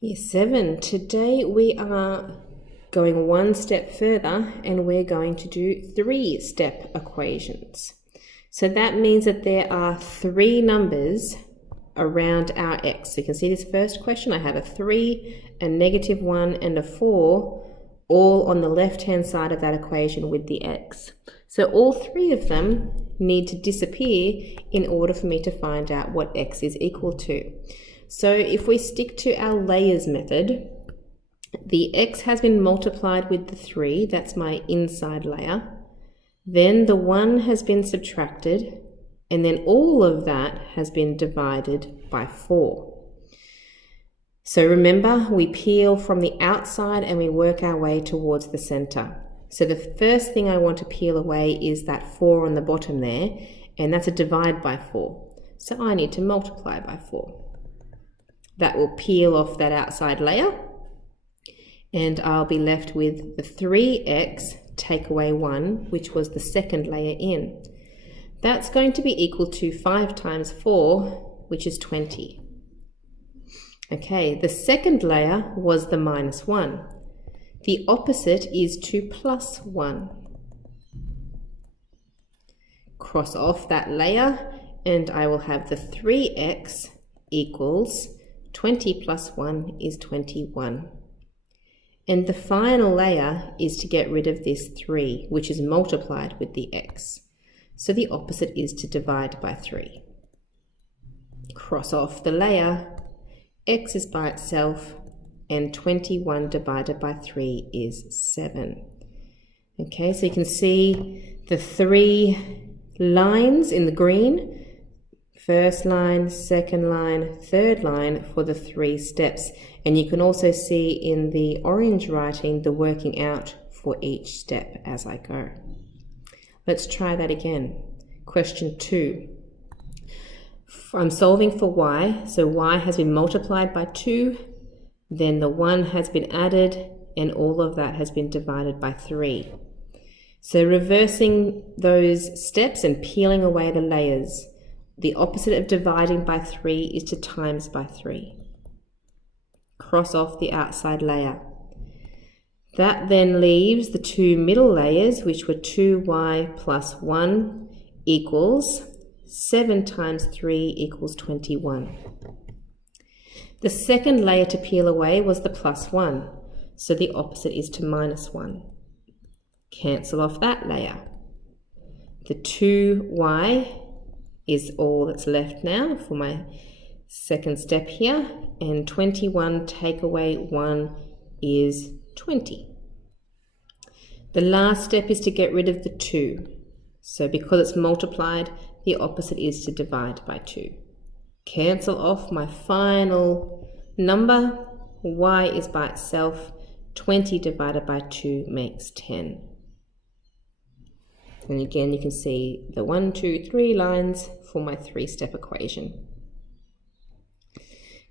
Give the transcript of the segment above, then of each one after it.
Year 7. Today we are going one step further and we're going to do 3-step equations. So that means that there are 3 numbers around our x. So you can see this first question, I have a 3, a -1 and a 4 all on the left hand side of that equation with the x. So all 3 of them need to disappear in order for me to find out what x is equal to. So if we stick to our layers method, the x has been multiplied with the 3, that's my inside layer. Then the 1 has been subtracted, and then all of that has been divided by 4. So remember, we peel from the outside and we work our way towards the center. So the first thing I want to peel away is that 4 on the bottom there, and that's a divide by 4. So I need to multiply by 4. That will peel off that outside layer, and I'll be left with the 3x take away 1, which was the second layer in. That's going to be equal to 5 times 4, which is 20. Okay, the second layer was the -1. The opposite is 2 plus 1. Cross off that layer, and I will have the 3x equals 20 plus 1 is 21. And the final layer is to get rid of this 3, which is multiplied with the x. So the opposite is to divide by 3. Cross off the layer, x is by itself, and 21 divided by 3 is 7. Okay, so you can see the 3 lines in the green. First line, second line, third line for the 3 steps. And you can also see in the orange writing the working out for each step as I go. Let's try that again. Question 2. I'm solving for y, so y has been multiplied by 2, then the 1 has been added, and all of that has been divided by 3. So reversing those steps and peeling away the layers, the opposite of dividing by 3 is to times by 3. Cross off the outside layer. That then leaves the 2 middle layers, which were 2y plus 1 equals 7 times 3 equals 21. The second layer to peel away was the plus 1, so the opposite is to -1. Cancel off that layer. The 2y is all that's left now for my second step here, and 21 take away 1 is 20. The last step is to get rid of the 2. So because it's multiplied, the opposite is to divide by 2. Cancel off my final number. Y is by itself. 20 divided by 2 makes 10. And again, you can see the 1, 2, 3 lines for my 3-step equation.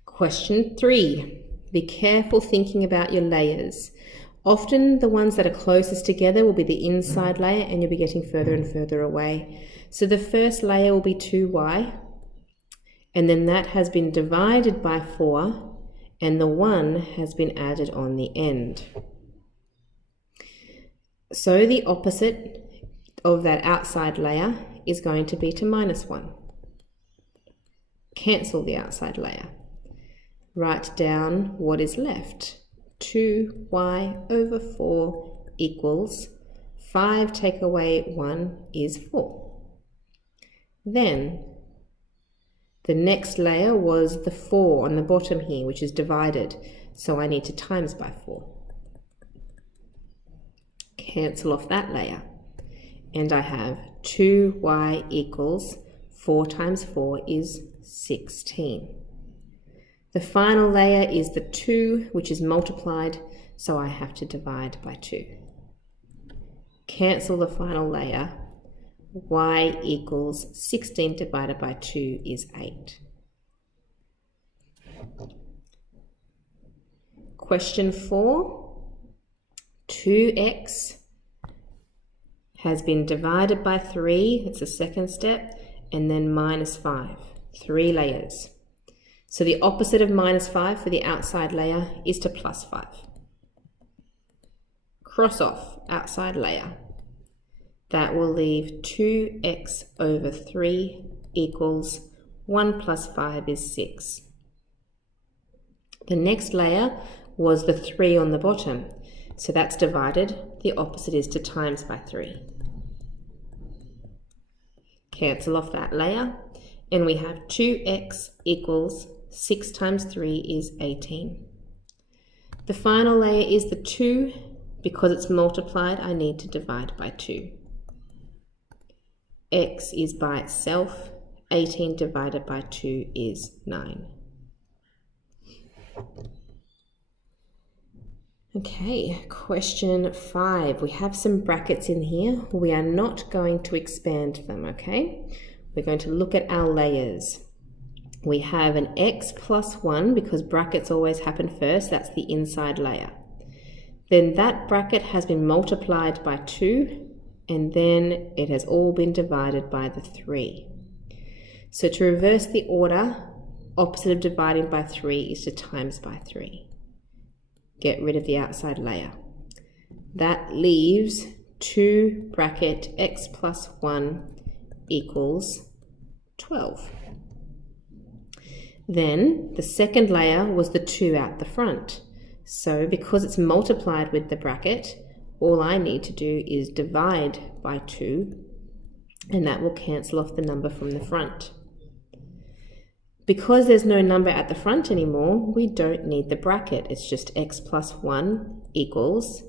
Question 3. Be careful thinking about your layers. Often the ones that are closest together will be the inside layer, and you'll be getting further and further away. So the first layer will be 2y, and then that has been divided by 4, and the 1 has been added on the end. So the opposite of that outside layer is going to be to -1. Cancel the outside layer. Write down what is left. 2y over 4 equals 5 take away 1 is 4. Then the next layer was the 4 on the bottom here, which is divided, so I need to times by 4. Cancel off that layer, and I have 2y equals 4 times 4 is 16. The final layer is the 2, which is multiplied, so I have to divide by 2. Cancel the final layer. Y equals 16 divided by 2 is 8. Question 4. 2x has been divided by 3, it's the second step, and then -5, 3 layers. So the opposite of minus 5 for the outside layer is to plus 5. Cross off outside layer. That will leave 2x over 3 equals 1 plus 5 is 6. The next layer was the 3 on the bottom. So that's divided. The opposite is to times by 3. Cancel off that layer. And we have 2x equals 6 times 3 is 18. The final layer is the 2. Because it's multiplied, I need to divide by 2. X is by itself. 18 divided by 2 is 9. Okay, question 5. We have some brackets in here. We are not going to expand them, okay? We're going to look at our layers. We have an x plus 1 because brackets always happen first. That's the inside layer. Then that bracket has been multiplied by 2, and then it has all been divided by the 3. So to reverse the order, opposite of dividing by 3 is to times by 3. Get rid of the outside layer. That leaves 2 bracket x plus 1 equals 12. Then the second layer was the 2 out the front. So because it's multiplied with the bracket, all I need to do is divide by 2, and that will cancel off the number from the front. Because there's no number at the front anymore, we don't need the bracket. It's just x plus 1 equals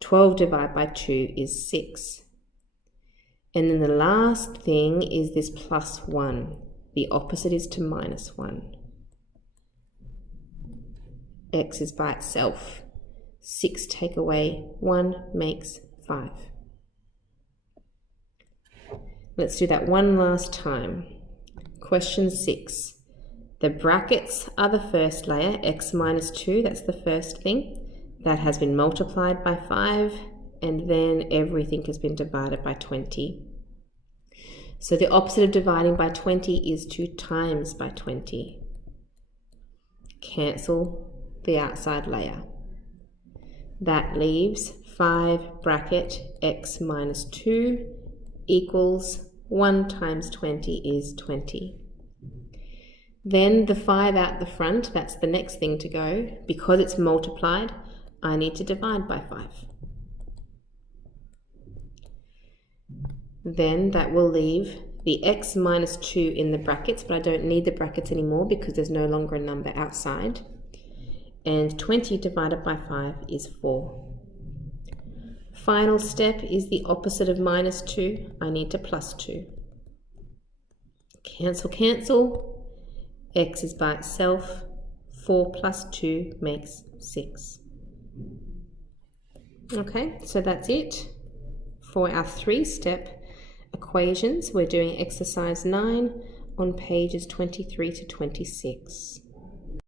12 divided by 2 is 6. And then the last thing is this plus 1. The opposite is to minus 1. X is by itself. 6 take away 1 makes 5. Let's do that one last time. Question 6. The brackets are the first layer, x minus 2, that's the first thing. That has been multiplied by 5, and then everything has been divided by 20. So the opposite of dividing by 20 is to times by 20. Cancel the outside layer. That leaves 5 bracket x minus 2 equals 1 times 20 is 20. Then the 5 out the front, that's the next thing to go. Because it's multiplied, I need to divide by 5. Then that will leave the x minus 2 in the brackets, but I don't need the brackets anymore because there's no longer a number outside. And 20 divided by 5 is 4. Final step is the opposite of minus 2. I need to plus 2. Cancel, cancel. X is by itself. 4 plus 2 makes 6. Okay, so that's it for our 3-step equations. We're doing exercise 9 on pages 23 to 26.